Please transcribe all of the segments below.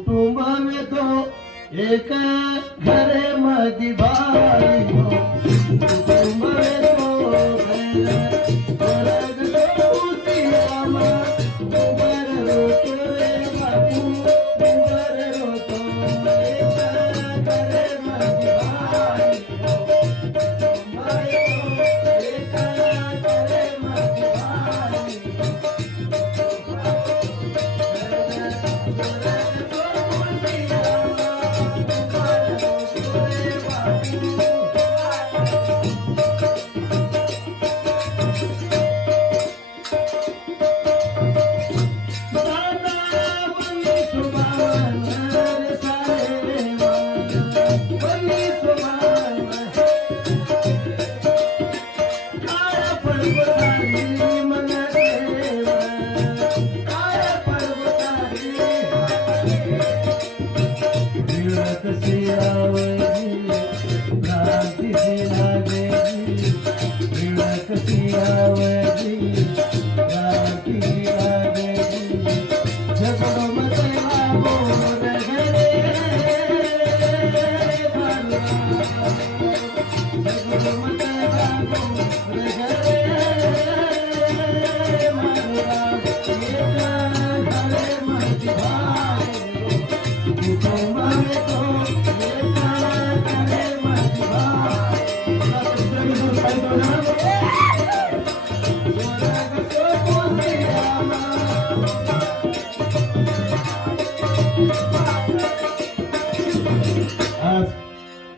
कुटुंब में तो एक घर मधी भाई हो कुटुंब में तो वर्ग तो उसियामा उबर रोतो रे बापू उबर रोतो एक घर मधी भाई हो कुटुंब में तो एक घर मधी भाई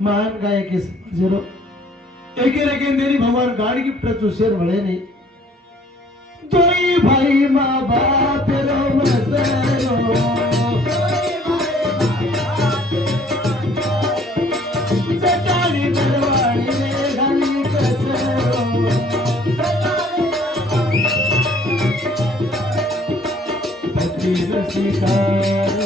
महान गायक जरो एक मेरी भगवान गाड़ी की प्रचुर बढ़े नहीं दोई भाई माँ बाप रो मसरो चटानी दरवाड़ी में घनी कचरो पति रसिकार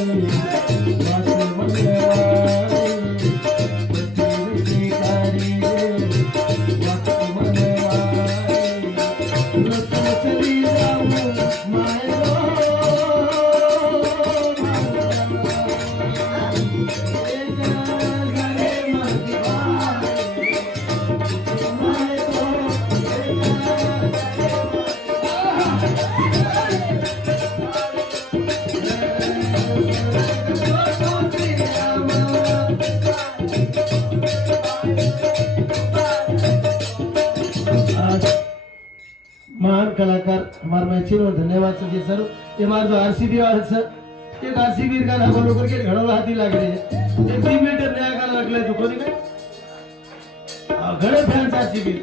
महान कलाकार हमारे मैचिन और धन्यवाद सर सर ये हमारे जो आरसीबी वाले सर एक आरसीबी गाना बोलो करके घड़ों हाथी लग रही है एक 3 मिनट नया गाना लग ले तो कोनी का घड़े फैंस आरसीबी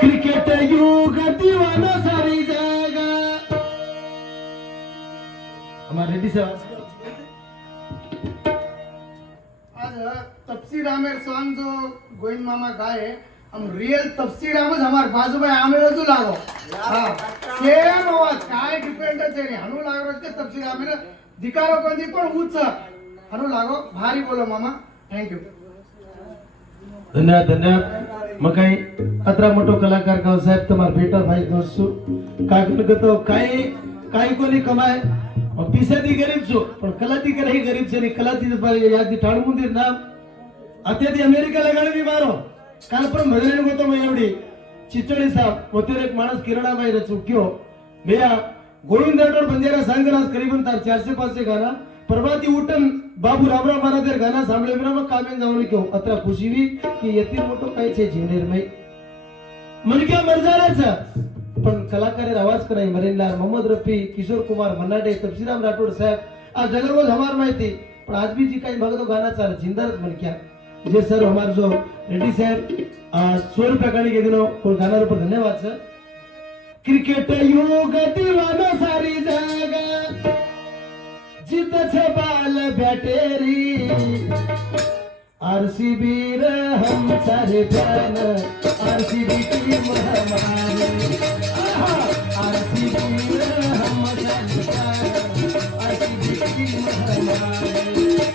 क्रिकेट युग दीवाना सारी जगह हमारे रेड्डी साहब तपसीर आमेर सॉन्ग जो गोविंद मामा गाए हम रियल तपसीर आमज हमार बाजू में आमेर जो लागो हां सेम आवाज काय डिफरेंट है हनु लागो के तपसीर आमेर दिकारो कोंदी पण उच्च हनु लागो भारी बोलो मामा थैंक यू धन्यवाद धन्यवाद मग काही अत्रा मोठो कलाकार गाव साहेब तुम्हार बेटा भाई दोस्तू काय तो काही कोणी कमाय पिसादी गरीब छो पण कलाती करे गरीब छे कलाती यादी ठाण मुंदीर नाम अत्यादी अमेरिका लगाडी बी मारो काल पण मधुरेन गोतो मैं एवढी चिचोडी साहब होतेर एक माणस किरणाबाई रे चुक्यो भैया गोविंद राठोड बंजारा संगराज करीबन तार 400-500 गाना प्रभाती उठन बाबू रामराव महाराज गाना सांभळे मग कामेन जाऊन क्यों अत्रा खुशी भी कि यती मोठो काय छे जीवनेर में मन क्या मरजाराचा पण कलाकार आवाज कराई मरेनलाल मोहम्मद रफी किशोर कुमार मन्नाडे तपसीराम राठोड साहब आज जगरगोज हमार माहिती पण आज भी जी काही भगतो गाना चाल जिंदारच मन क्या जे सर हमार जो रेड्डी साहब 100 रुपया गाड़ी के दिनो और गाना पर धन्यवाद सर क्रिकेट युग दीवाना सारी जगह जीत छे बाल बैटेरी आरसीबी रे हम सारे फैन आरसीबी टीम हमारी आरसीबी रे हम सारे फैन आरसीबी टीम हमारी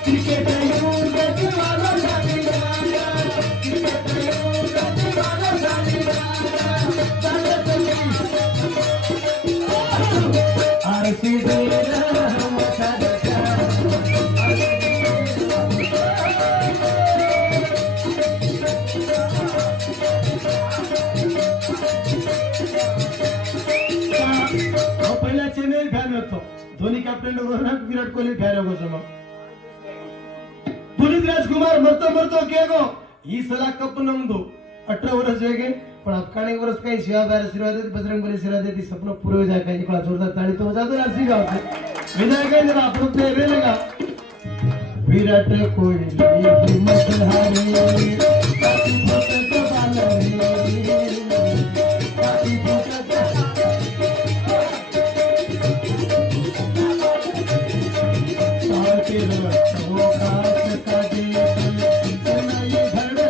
क्रिकेट युग दीवाना सारी जगह क्रिकेट युग दीवाना सारी जगह आरसी देना हम सारे पहिला चेन्नई फॅन होतो धोनी कॅप्टन विराट कोहली फॅन होगो सम ಪುನೀತ್ ರಾಜ್ಕುಮಾರ್ ಮರ್तो ಕೇಗೋ ಈ ಸಲ ಕಪ್ ನಮ್ದು 18 ವರ್ಷ ಹೇಗೆ पण अफगाणी वर्ष काही शिवा बाहेर आशीर्वाद देते बजरंग बली आशीर्वाद देते स्वप्न पूरे हो जाए काही कोणा जोरदार ताली तो जातो राशी गाव विजय काही जरा आपण ते रेलेगा विराट कोहली हिम्मत हारी साथी भक्त बालरी साथी भक्त साथी वो खास का दे सुनाई धड़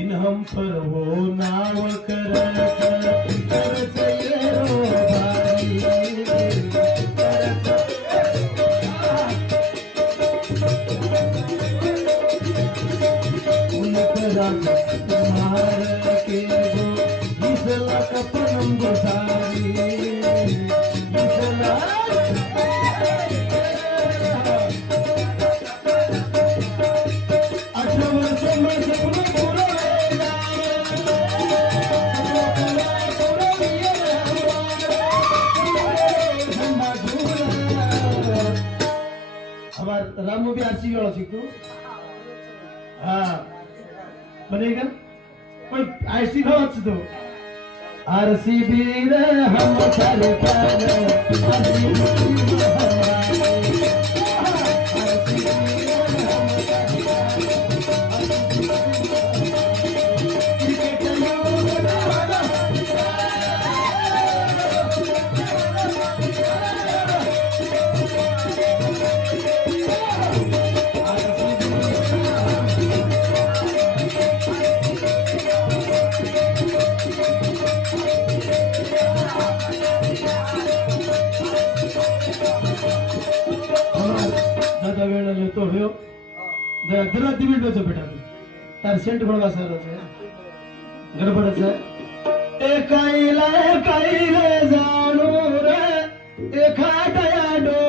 इन हम पर वो नाव कर तुम्हार के गो इसला कपनम गोसारी इसला रामू भी आरसी वाला सीखू हाँ बनेगा पण आरसी खावाच तो आरसी भी हम सारे वेळ येतो हो जरा दिवीड होतो बेटा तार सेंट बनवा सर गडबडच ए काईला काईले जाणू रे एखाद्या